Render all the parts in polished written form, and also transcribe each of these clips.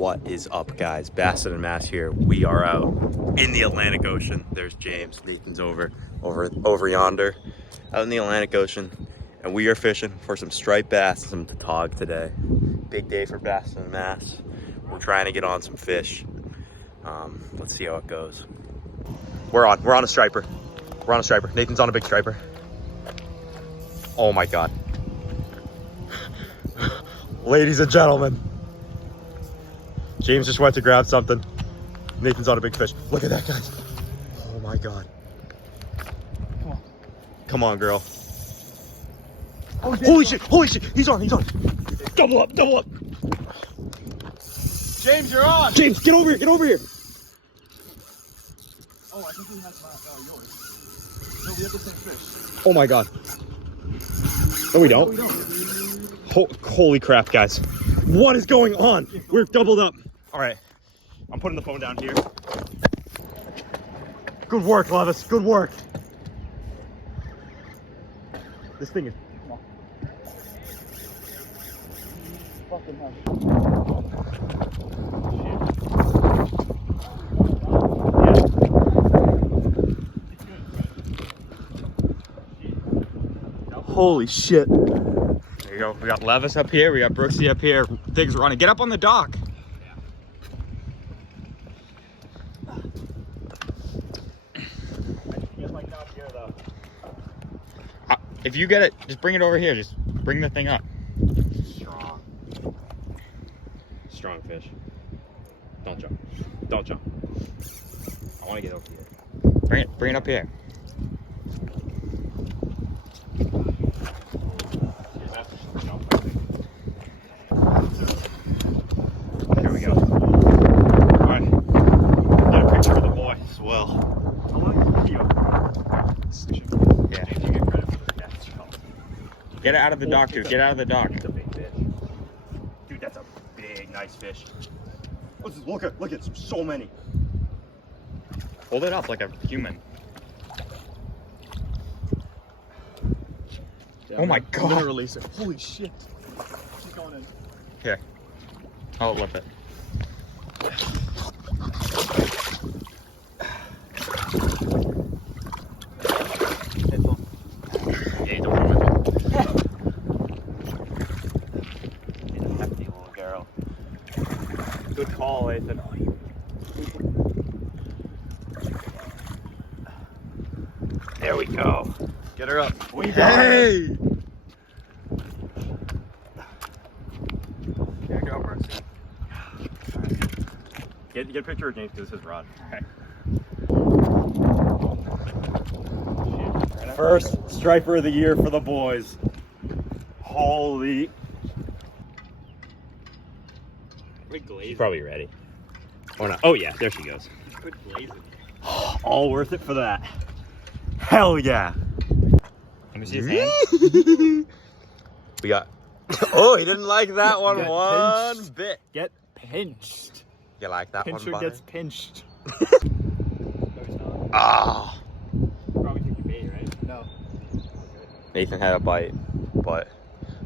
What is up, guys? Bassett and Mass here. We are out in the Atlantic Ocean. There's James. Nathan's over yonder, out in the Atlantic Ocean, and we are fishing for some striped bass, some tautog today. Big day for Bassett and Mass. We're trying to get on some fish. Let's see how it goes. We're on a striper. We're on a striper. Nathan's on a big striper. Oh my God. Ladies and gentlemen, James just went to grab something. Nathan's on a big fish. Look at that, guys. Oh my God. Come on. Come on, girl. Oh, holy shit, holy shit. He's on. Double up. James, you're on. James, get over here. Oh, I think he has yours. No, we have the same fish. Oh my God. No, we don't. Holy crap, guys. What is going on? We're doubled up. All right, I'm putting the phone down here. Good work, Levis, good work. This thing is... Fucking hell. Holy shit. There you go. We got Levis up here. We got Brooksy up here. Things running. Get up on the dock. If you get it, just bring it over here. Just bring the thing up. Strong fish. Don't jump. I want to get over here. Bring it up here. Here we go. All right. Get a picture of the boy as well. I want to video. Yeah. James, you get credit for the catch. Get it out of the dock, dude. Get out of the dock. It's a big fish. Dude, that's a big, nice fish. Look at so many. Hold it up like a human. Yeah, Oh my I'm God. gonna release it. Holy shit. She's going in. Here. I'll whip it. Yeah, don't whip it. She's a hefty little girl. Good call, Ethan. There we go. Get her up. Hey! Here you go, Mercy. Get a picture of James because this is rod. Okay. First striper of the year for the boys. Holy. She's probably ready. Or not. Oh yeah, there she goes. Good glazing. All worth it for that. Hell yeah. Let me see his hand. We got... Oh, he didn't like that one one pinched. bit. Get pinched. You like that Pincher one, gets pinched. Ah. Probably take your bait, right? No. Nathan had a bite, but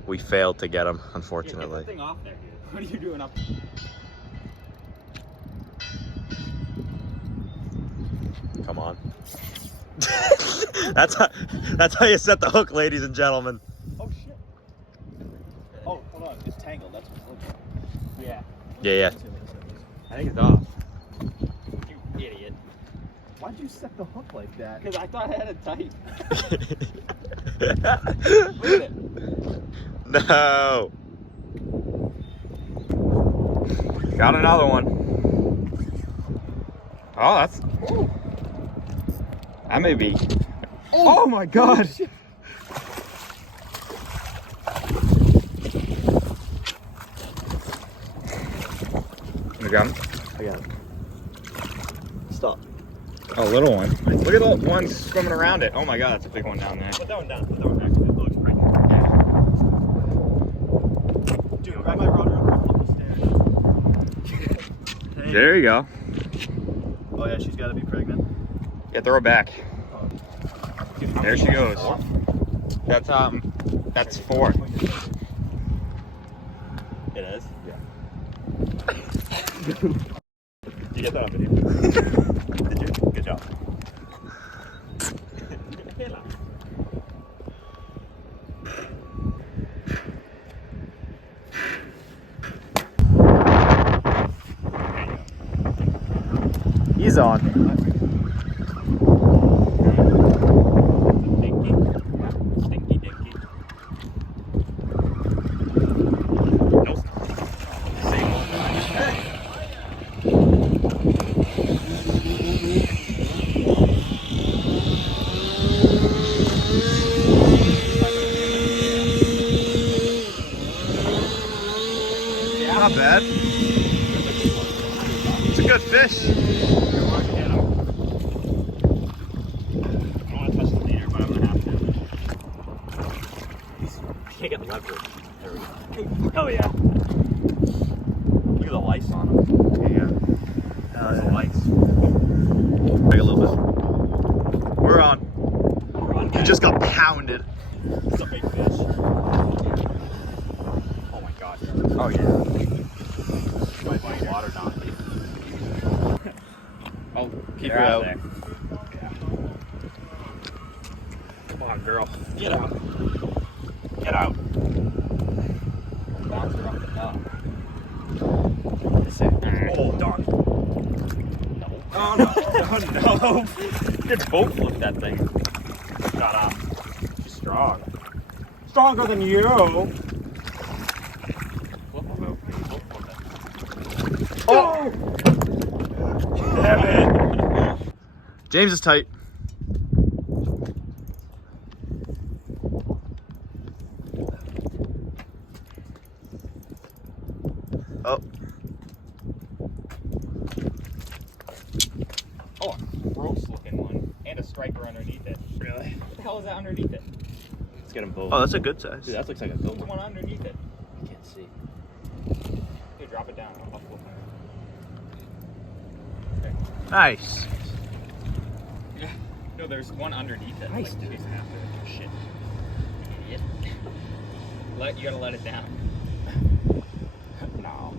we failed to get him, unfortunately. Get the thing off there, dude. What are you doing up? Come on. That's how you set the hook, ladies and gentlemen. Oh shit. Oh, hold on. It's tangled. That's what's looking. Yeah. Yeah. I think it's off. You idiot. Why'd you set the hook like that? Because I thought I had it tight. Look at it. No. Got another one. Oh, that's... Ooh. That may be... Oh my God. You got him? I got it. Stop. A little one. Look at the one swimming around it. Oh my God, that's a big one down there. Put that one down. Put that one back. It looks right. Yeah. Dude, grab my rod real quick up the stairs. There you go. Oh yeah, she's got to be pregnant. Yeah, throw her back. Dude, There she goes. That's 4. It is? Yeah. You get that on video? Did you? Good job. He's on. Dinky. Stinky dinky. Nope. Same one. Not bad. It's a good fish. Can't get the leverage. There we go. Hell yeah. Look at the lights on them. Yeah. There's the lights. Take a little bit. We're on. He Guys. just got pounded. It's a big fish. Oh my god. Oh yeah. My funny water donkey. Oh, Keep her out. there. Yeah. Come on, girl. Get out. Get out. Bounce her off the top. Oh, dog. No. Oh, no. No. Good boat flip that thing. Shut up. She's strong. Stronger than you. Flip them out. Oh! Damn it. James is tight. Oh. Oh, a gross looking one. And a striker underneath it. Really? What the hell is that underneath it? Let's get them both. Oh, that's a good size. Dude, that looks like a good one underneath it. I can't see. Dude, drop it down. I'll flip it. Okay. Nice. Yeah. No, there's one underneath it. Nice, like, dude. chasing after it. Shit. Idiot. You gotta let it down. No.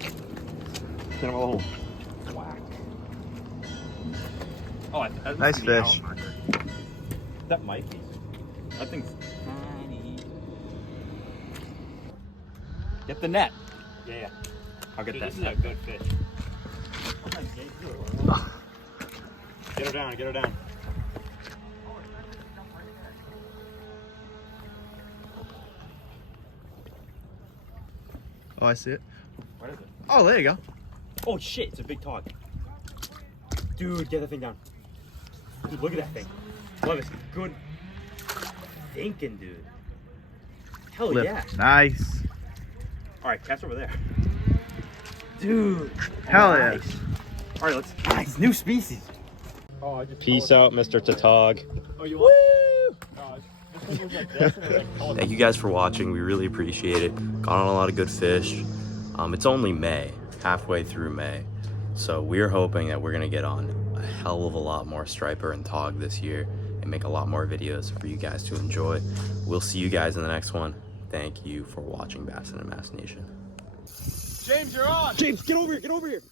Get him a little whack. Oh, that Nice must be the fish. alligator. That might be. That thing's tiny. Get the net. Yeah. I'll get that. This is a good fish. Get her down, get her down. Oh, I see it. What is it? Oh, there you go. Oh shit, it's a big tog. Dude, get that thing down. Dude, look at that thing. Love it. Good thinking, dude. Hell Lift. yeah. Nice. Alright, cast over there. Dude. Hell yeah. nice. Alright, let's. Nice, new species. Oh, I just Peace out, Mr. Tautog. Oh, you want? This thing was like this, and it was like Thank you guys for watching. We really appreciate it. Got on a lot of good fish. It's only May, halfway through May. So we're hoping that we're gonna get on a hell of a lot more striper and tog this year and make a lot more videos for you guys to enjoy. We'll see you guys in the next one. Thank you for watching Bassin and Mass Nation. James, you're on. James, get over here, get over here.